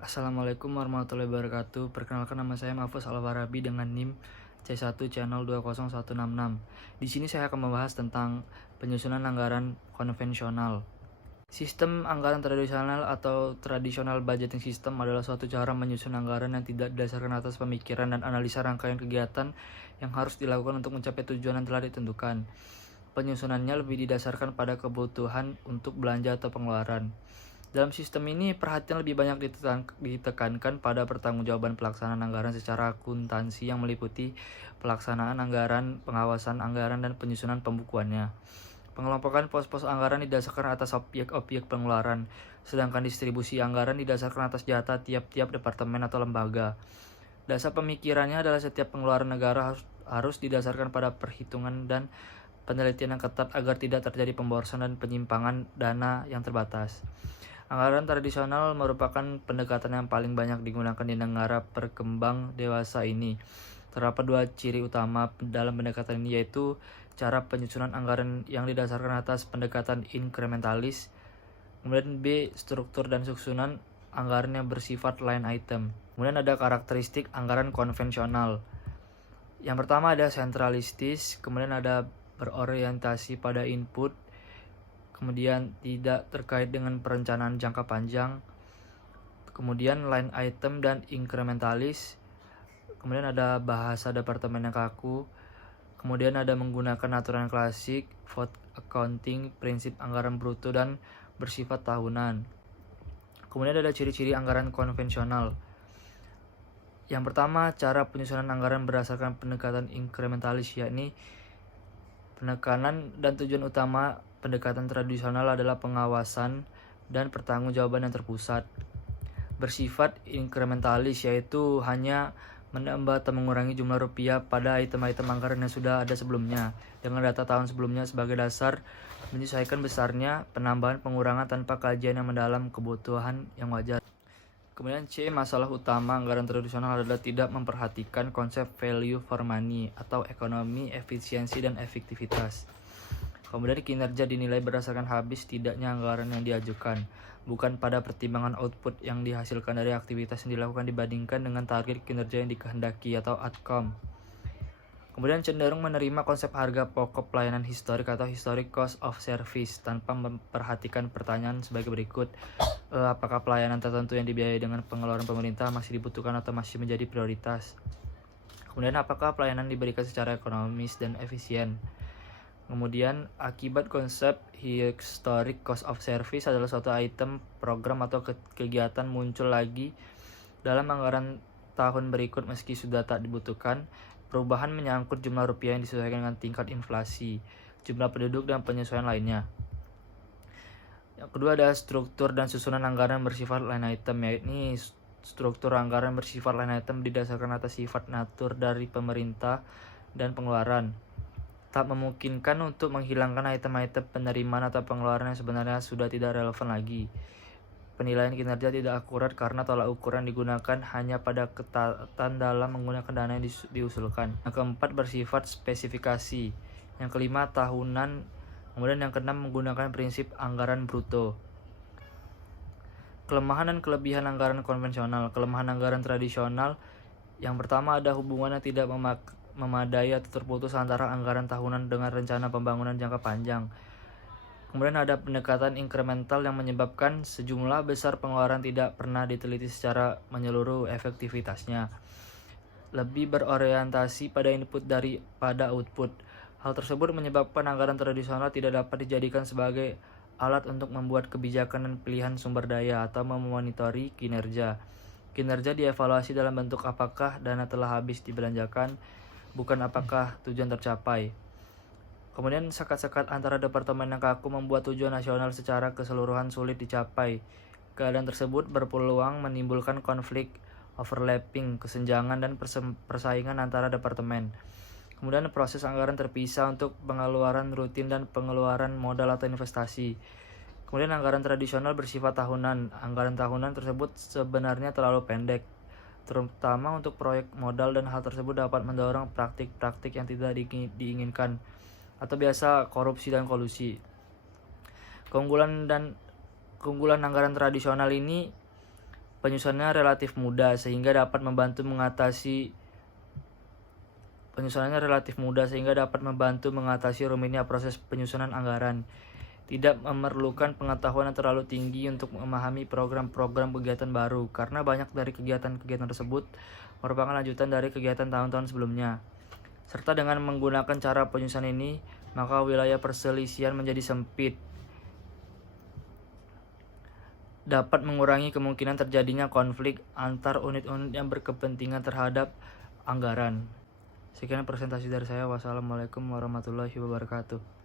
Assalamualaikum warahmatullahi wabarakatuh. Perkenalkan, nama saya Mahfuz Alwarabi dengan NIM C1 Channel 20166. Di sini saya akan membahas tentang penyusunan anggaran konvensional. Sistem anggaran tradisional atau traditional budgeting system adalah suatu cara menyusun anggaran yang tidak didasarkan atas pemikiran dan analisa rangkaian kegiatan yang harus dilakukan untuk mencapai tujuan yang telah ditentukan. Penyusunannya lebih didasarkan pada kebutuhan untuk belanja atau pengeluaran. Dalam sistem ini, perhatian lebih banyak ditekankan pada pertanggungjawaban pelaksanaan anggaran secara akuntansi yang meliputi pelaksanaan anggaran, pengawasan anggaran, dan penyusunan pembukuannya. Pengelompokan pos-pos anggaran didasarkan atas objek-objek pengeluaran, sedangkan distribusi anggaran didasarkan atas jatah tiap-tiap departemen atau lembaga. Dasar pemikirannya adalah setiap pengeluaran negara harus didasarkan pada perhitungan dan penelitian yang ketat agar tidak terjadi pemborosan dan penyimpangan dana yang terbatas. Anggaran tradisional merupakan pendekatan yang paling banyak digunakan di negara berkembang dewasa ini. Terdapat dua ciri utama dalam pendekatan ini, yaitu cara penyusunan anggaran yang didasarkan atas pendekatan inkrementalis, kemudian B, struktur dan susunan anggaran yang bersifat line item. Kemudian ada karakteristik anggaran konvensional. Yang pertama ada sentralistis, kemudian ada berorientasi pada input, kemudian tidak terkait dengan perencanaan jangka panjang, kemudian line item dan inkrementalis, kemudian ada bahasa departemen yang kaku, kemudian ada menggunakan aturan klasik, vote accounting, prinsip anggaran bruto dan bersifat tahunan. Kemudian ada ciri-ciri anggaran konvensional. Yang pertama, cara penyusunan anggaran berdasarkan pendekatan inkrementalis, yakni penekanan dan tujuan utama pendekatan tradisional adalah pengawasan dan pertanggungjawaban yang terpusat. Bersifat inkrementalis, yaitu hanya menambah atau mengurangi jumlah rupiah pada item-item anggaran yang sudah ada sebelumnya dengan data tahun sebelumnya sebagai dasar, menyesuaikan besarnya penambahan pengurangan tanpa kajian yang mendalam kebutuhan yang wajar. Kemudian C, masalah utama anggaran tradisional adalah tidak memperhatikan konsep value for money atau ekonomi, efisiensi, dan efektivitas. Kemudian kinerja dinilai berdasarkan habis tidaknya anggaran yang diajukan, bukan pada pertimbangan output yang dihasilkan dari aktivitas yang dilakukan dibandingkan dengan target kinerja yang dikehendaki atau outcome. Kemudian cenderung menerima konsep harga pokok pelayanan historik atau historic cost of service tanpa memperhatikan pertanyaan sebagai berikut. Apakah pelayanan tertentu yang dibiayai dengan pengeluaran pemerintah masih dibutuhkan atau masih menjadi prioritas? Kemudian apakah pelayanan diberikan secara ekonomis dan efisien? Kemudian akibat konsep historic cost of service adalah suatu item, program, atau kegiatan muncul lagi dalam anggaran tahun berikut meski sudah tak dibutuhkan. Perubahan menyangkut jumlah rupiah yang disesuaikan dengan tingkat inflasi, jumlah penduduk, dan penyesuaian lainnya. Yang kedua ada struktur dan susunan anggaran bersifat line item, yakni struktur anggaran bersifat line item didasarkan atas sifat natur dari pemerintah dan pengeluaran. Tak memungkinkan untuk menghilangkan item-item penerimaan atau pengeluaran yang sebenarnya sudah tidak relevan lagi. Penilaian kinerja tidak akurat karena tolak ukur yang digunakan hanya pada ketatan dalam menggunakan dana yang diusulkan. Yang keempat bersifat spesifikasi. Yang kelima tahunan. Kemudian yang keenam menggunakan prinsip anggaran bruto. Kelemahan dan kelebihan anggaran konvensional. Kelemahan anggaran tradisional. Yang pertama ada hubungan yang tidak memadai atau terputus antara anggaran tahunan dengan rencana pembangunan jangka panjang. Kemudian ada pendekatan inkremental yang menyebabkan sejumlah besar pengeluaran tidak pernah diteliti secara menyeluruh efektivitasnya. Lebih berorientasi pada input daripada output. Hal tersebut menyebabkan anggaran tradisional tidak dapat dijadikan sebagai alat untuk membuat kebijakan dan pilihan sumber daya atau memonitori kinerja. Kinerja dievaluasi dalam bentuk apakah dana telah habis dibelanjakan, bukan apakah tujuan tercapai. Kemudian sekat-sekat antara departemen yang kaku membuat tujuan nasional secara keseluruhan sulit dicapai. Keadaan tersebut berpeluang menimbulkan konflik, overlapping, kesenjangan, dan persaingan antara departemen. Kemudian proses anggaran terpisah untuk pengeluaran rutin dan pengeluaran modal atau investasi. Kemudian anggaran tradisional bersifat tahunan. Anggaran tahunan tersebut sebenarnya terlalu pendek, terutama untuk proyek modal, dan hal tersebut dapat mendorong praktik-praktik yang tidak diinginkan atau biasa korupsi dan kolusi. Keunggulan anggaran tradisional ini Penyusunannya relatif mudah sehingga dapat membantu mengatasi rumitnya proses penyusunan anggaran. Tidak memerlukan pengetahuan yang terlalu tinggi untuk memahami program-program kegiatan baru, karena banyak dari kegiatan-kegiatan tersebut merupakan lanjutan dari kegiatan tahun-tahun sebelumnya. Serta dengan menggunakan cara penyusunan ini, maka wilayah perselisihan menjadi sempit, dapat mengurangi kemungkinan terjadinya konflik antar unit-unit yang berkepentingan terhadap anggaran. Sekian presentasi dari saya. Wassalamualaikum warahmatullahi wabarakatuh.